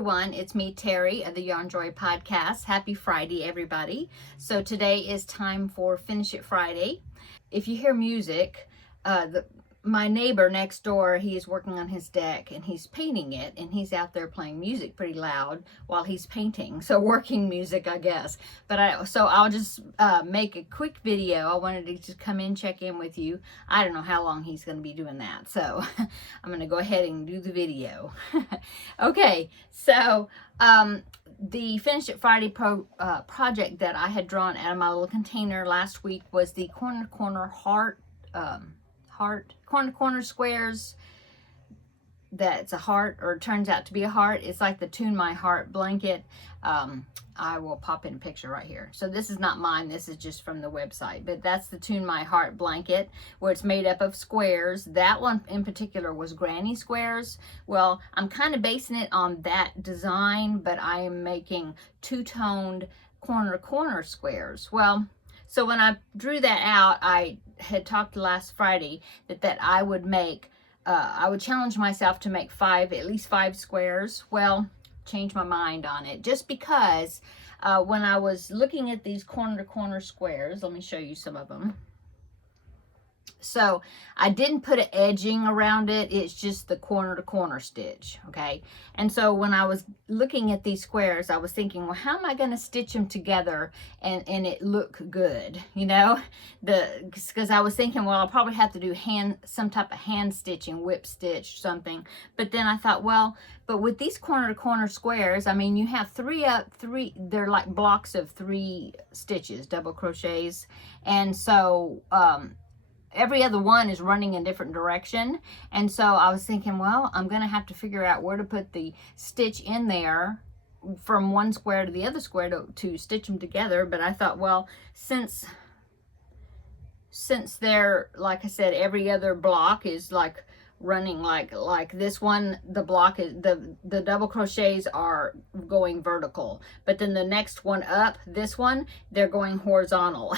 everyone, it's me, Terry of the Yarn Joy Podcast. Happy Friday, everybody. So today is time for Finish It Friday. If you hear music, my neighbor next door, he is working on his deck and he's painting it, and he's out there playing music pretty loud while he's painting. So working music, I guess. But I'll just make a quick video. I wanted to just come in, check in with you. I don't know how long he's going to be doing that, so I'm going to go ahead and do the video. Okay, so the Finish It Friday project that I had drawn out of my little container last week was the corner corner squares. That's a heart, or it turns out to be a heart. It's like the Tune My Heart blanket. I will pop in a picture right here. So this is not mine, this is just from the website, but that's the Tune My Heart blanket, where it's made up of squares. That one in particular was granny squares. Well, I'm kind of basing it on that design, but I am making two-toned corner squares. Well, so when I drew that out, I had talked last Friday that I would make, I would challenge myself to make at least five squares. Well, changed my mind on it, just because when I was looking at these corner squares, let me show you some of them. So I didn't put an edging around it. It's just the corner to corner stitch. Okay. And so when I was looking at these squares, I was thinking, well, how am I going to stitch them together and it look good? You know, because I was thinking, well, I'll probably have to do some type of hand stitching, whip stitch, something. But then I thought, well, but with these corner to corner squares, I mean, you have they're like blocks of 3 stitches, double crochets. And so, every other one is running in different direction. And so I was thinking, well, I'm going to have to figure out where to put the stitch in there from one square to the other square to stitch them together. But I thought, well, since they're, like I said, every other block is like running like this one, the block is the double crochets are going vertical, but then the next one up, this one, they're going horizontal.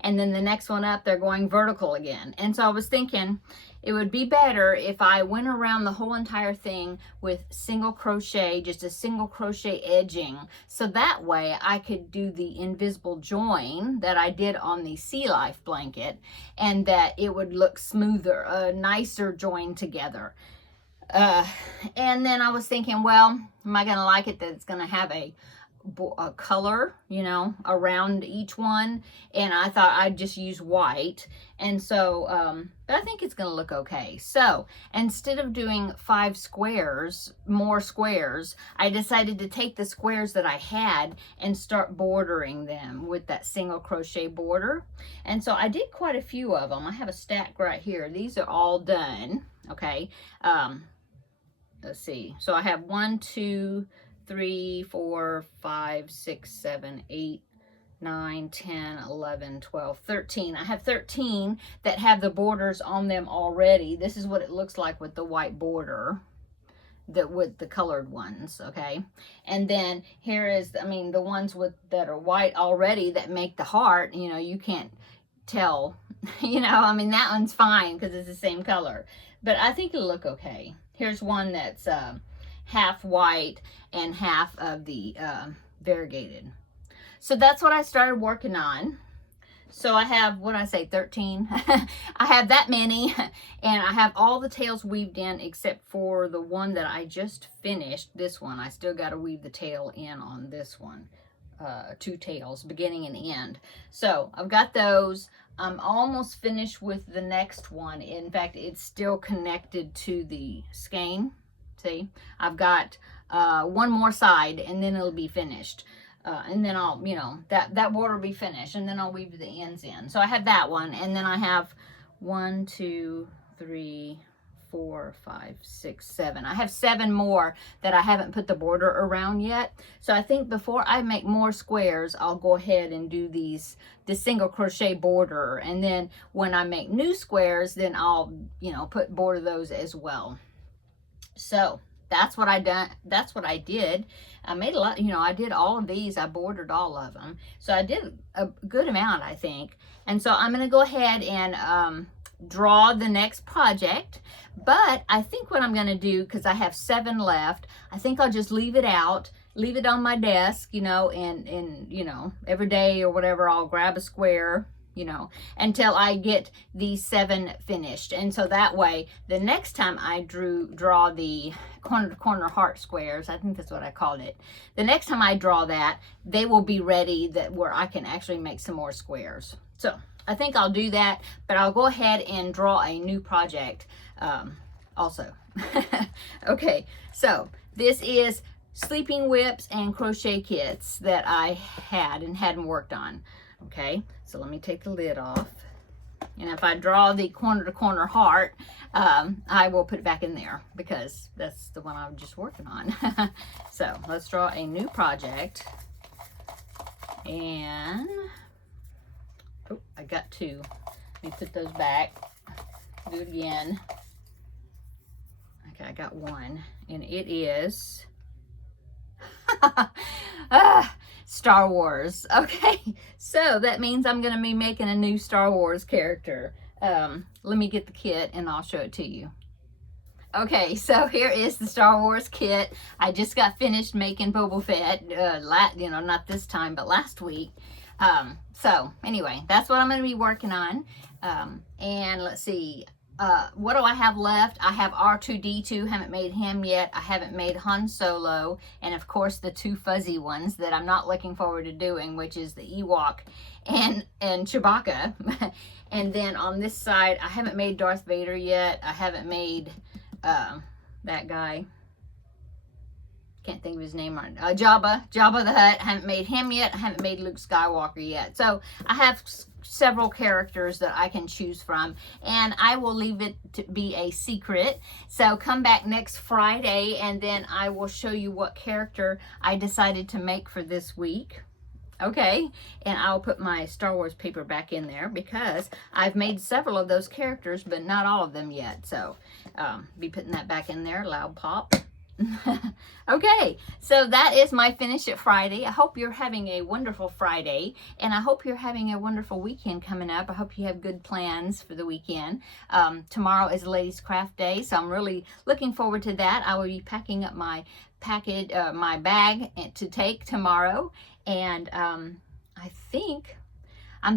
And then the next one up, they're going vertical again. And so I was thinking it would be better if I went around the whole entire thing with single crochet, just a single crochet edging, so that way I could do the invisible join that I did on the Sea Life blanket, and that it would look smoother, a nicer join together. And then I was thinking, well, am I going to like it that it's going to have a color, you know, around each one? And I thought I'd just use white. And so but I think it's going to look okay. So instead of doing 5 squares, more squares, I decided to take the squares that I had and start bordering them with that single crochet border. And so I did quite a few of them. I have a stack right here. These are all done. Okay. Let's see. So I have 1, 2, 3, 4, 5, 6, 7, 8, 9, 10, 11, 12, 13. I have 13 that have the borders on them already. This is what it looks like with the white border, with the colored ones, okay? And then here is, I mean, the ones that are white already that make the heart, you know, you can't tell, you know, I mean, that one's fine because it's the same color. But I think it'll look okay. Here's one that's half white and half of the variegated. So that's what I started working on. So I have, what did I say, 13? I have that many, and I have all the tails weaved in except for the one that I just finished, this one. I still got to weave the tail in on this one. 2 tails, beginning and end. So I've got those. I'm almost finished with the next one. In fact, it's still connected to the skein. See, I've got one more side, and then it'll be finished. And then I'll, you know, that border will be finished, and then I'll weave the ends in. So I have that one, and then I have 1, 2, 3, 4, 5, 6, 7. I have 7 more that I haven't put the border around yet. So I think before I make more squares, I'll go ahead and do the single crochet border. And then when I make new squares, then I'll, you know, border those as well. So that's what I done. That's what I did. I made a lot, you know, I did all of these. I bordered all of them. So I did a good amount, I think. And so I'm going to go ahead and draw the next project. But I think what I'm going to do, because I have 7 left, I think I'll just leave it out, leave it on my desk, you know, and you know, every day or whatever, I'll grab a square, you know, until I get these 7 finished. And so that way, the next time I draw the corner to corner heart squares, I think that's what I called it. The next time I draw that, they will be ready that where I can actually make some more squares. So I think I'll do that, but I'll go ahead and draw a new project also. Okay, so this is sleeping whips and crochet kits that I had and hadn't worked on. Okay, so let me take the lid off. And if I draw the corner to corner heart, I will put it back in there because that's the one I'm just working on. So let's draw a new project. And, oh, I got 2. Let me put those back. Do it again. Okay, I got 1. And it is Star Wars. Okay, so that means I'm going to be making a new Star Wars character. Let me get the kit and I'll show it to you. Okay, so here is the Star Wars kit. I just got finished making Boba Fett, you know, not this time, but last week. So anyway, that's what I'm going to be working on. And let's see, what do I have left? I have R2-D2, haven't made him yet. I haven't made Han Solo, and of course the 2 fuzzy ones that I'm not looking forward to doing, which is the Ewok and Chewbacca. And then on this side, I haven't made Darth Vader yet. I haven't made that guy. Can't think of his name right now. Jabba the Hutt. I haven't made him yet. I haven't made Luke Skywalker yet. So I have several characters that I can choose from, and I will leave it to be a secret. So come back next Friday and then I will show you what character I decided to make for this week. Okay, and I'll put my Star Wars paper back in there because I've made several of those characters, but not all of them yet. So be putting that back in there. Loud pop. Okay, so that is my finish at Friday. I hope you're having a wonderful Friday, and I hope you're having a wonderful weekend coming up. I hope you have good plans for the weekend. Tomorrow is Ladies Craft Day, so I'm really looking forward to that. I will be packing up my my bag to take tomorrow, and I'm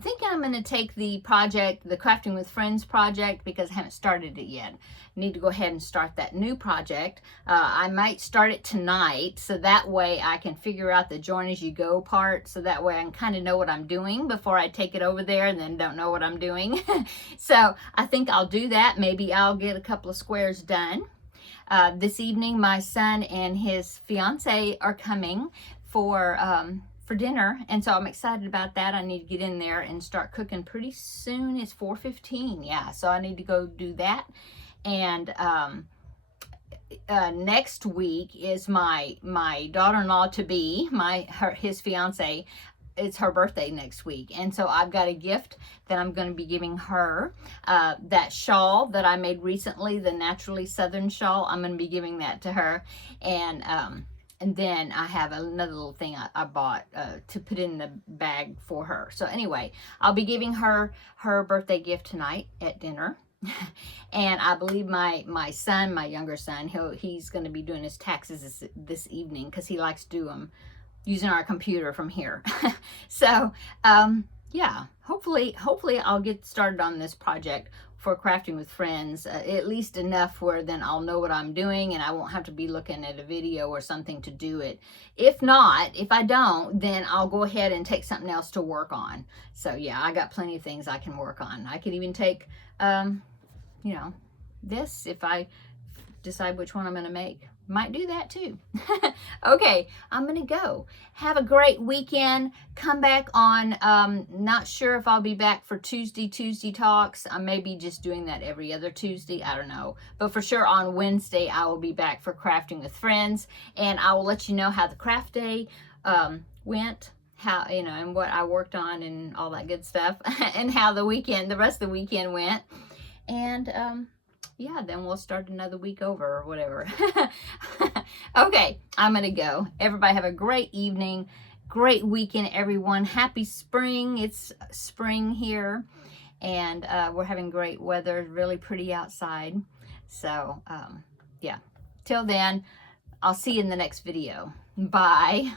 thinking I'm going to take the project, the Crafting with Friends project, because I haven't started it yet. I need to go ahead and start that new project. I might start it tonight, so that way I can figure out the join as you go part, so that way I can kind of know what I'm doing before I take it over there and then don't know what I'm doing. So I think I'll do that. Maybe I'll get a couple of squares done. This evening, my son and his fiance are coming for dinner, and so I'm excited about that. I need to get in there and start cooking pretty soon. It's 4:15, yeah, so I need to go do that. And next week is my daughter-in-law to be, his fiance. It's her birthday next week, and so I've got a gift that I'm going to be giving her. That shawl that I made recently, the Naturally Southern shawl, I'm going to be giving that to her. And then I have another little thing I bought to put in the bag for her. So anyway, I'll be giving her her birthday gift tonight at dinner. And I believe my son, my younger son, he's going to be doing his taxes this evening because he likes to do them using our computer from here. So yeah, hopefully I'll get started on this project for Crafting with Friends, at least enough where then I'll know what I'm doing and I won't have to be looking at a video or something to do it. If not, if I don't, then I'll go ahead and take something else to work on. So yeah, I got plenty of things I can work on. I could even take, you know, this if I decide which one I'm going to make. Might do that too. Okay, I'm gonna go. Have a great weekend. Come back on, not sure if I'll be back for Tuesday talks. I may be just doing that every other Tuesday, I don't know. But for sure on Wednesday I will be back for Crafting with Friends, and I will let you know how the craft day went, how, you know, and what I worked on and all that good stuff, and how the rest of the weekend went. And yeah, then we'll start another week over or whatever. Okay, I'm going to go. Everybody have a great evening, great weekend, everyone. Happy spring. It's spring here. and we're having great weather, really pretty outside. So yeah, till then, I'll see you in the next video. Bye.